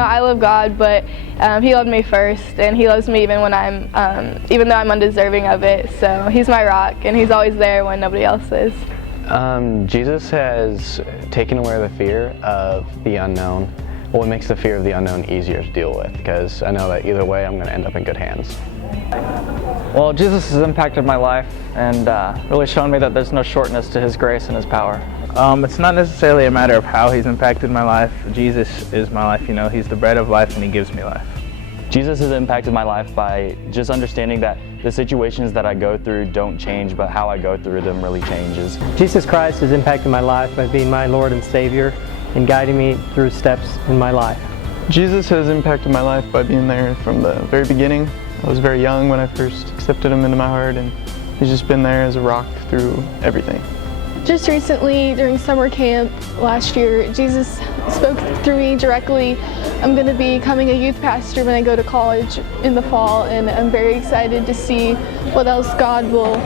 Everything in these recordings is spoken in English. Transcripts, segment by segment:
I love God, but He loved me first, and He loves me even when even though I'm undeserving of it. So He's my rock, and He's always there when nobody else is. Jesus has taken away the fear of the unknown. Well, it makes the fear of the unknown easier to deal with, because I know that either way I'm going to end up in good hands. Well, Jesus has impacted my life and really shown me that there's no shortness to His grace and His power. It's not necessarily a matter of how He's impacted my life. Jesus is my life, He's the bread of life and He gives me life. Jesus has impacted my life by just understanding that the situations that I go through don't change, but how I go through them really changes. Jesus Christ has impacted my life by being my Lord and Savior and guiding me through steps in my life. Jesus has impacted my life by being there from the very beginning. I was very young when I first accepted Him into my heart, and He's just been there as a rock through everything. Just recently, during summer camp last year, Jesus spoke through me directly. I'm going to be becoming a youth pastor when I go to college in the fall, and I'm very excited to see what else God will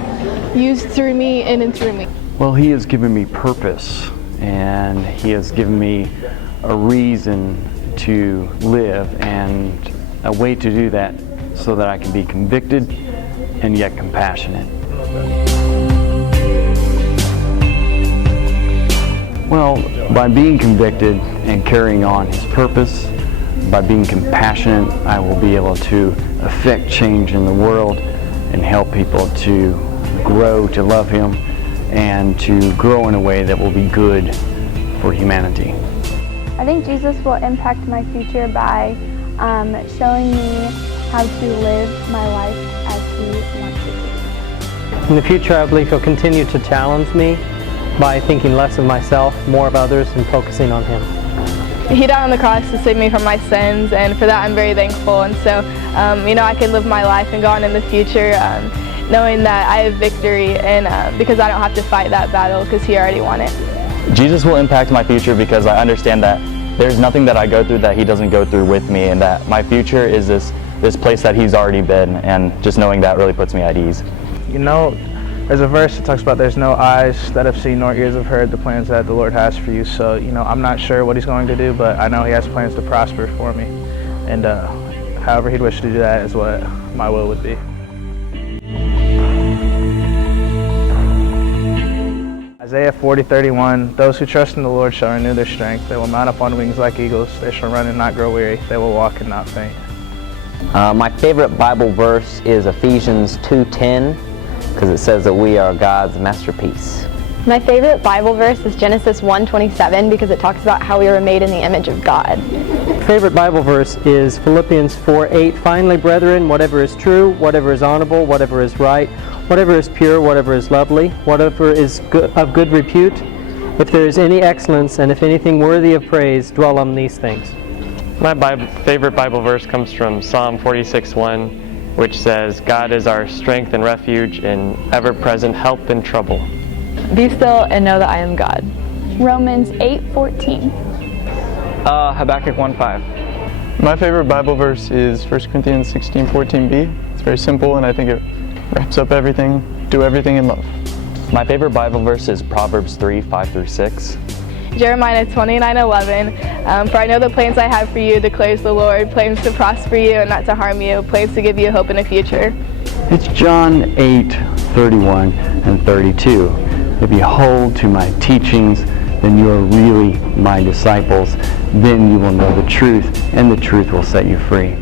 use through me and in through me. Well, He has given me purpose, and He has given me a reason to live and a way to do that so that I can be convicted and yet compassionate. Well, by being convicted and carrying on His purpose, by being compassionate, I will be able to affect change in the world and help people to grow to love Him and to grow in a way that will be good for humanity. I think Jesus will impact my future by showing me how to live my life as He wants it to be. In the future, I believe He'll continue to challenge me by thinking less of myself, more of others, and focusing on Him. He died on the cross to save me from my sins, and for that I'm very thankful. And so, I can live my life and go on in the future knowing that I have victory, and because I don't have to fight that battle because He already won it. Jesus will impact my future because I understand that there's nothing that I go through that He doesn't go through with me, and that my future is this place that He's already been, and just knowing that really puts me at ease. There's a verse that talks about there's no eyes that have seen nor ears have heard the plans that the Lord has for you. So, I'm not sure what He's going to do, but I know He has plans to prosper for me. And however He'd wish to do that is what my will would be. Isaiah 40:31, those who trust in the Lord shall renew their strength. They will mount up on wings like eagles. They shall run and not grow weary. They will walk and not faint. My favorite Bible verse is Ephesians 2:10. because it says that we are God's masterpiece. My favorite Bible verse is Genesis 1:27 because it talks about how we were made in the image of God. Favorite Bible verse is Philippians 4:8. Finally, brethren, whatever is true, whatever is honorable, whatever is right, whatever is pure, whatever is lovely, whatever is of good repute, if there is any excellence and if anything worthy of praise, dwell on these things. My favorite Bible verse comes from Psalm 46:1, which says, God is our strength and refuge and ever-present help in trouble. Be still and know that I am God. Romans 8:14. Habakkuk 1:5. My favorite Bible verse is 1 Corinthians 16:14b. It's very simple, and I think it wraps up everything. Do everything in love. My favorite Bible verse is Proverbs 3:5-6. Jeremiah 29:11. For I know the plans I have for you, declares the Lord, plans to prosper you and not to harm you, plans to give you hope in the future. It's John 8:31 and 32. If you hold to my teachings, then you are really my disciples. Then you will know the truth, and the truth will set you free.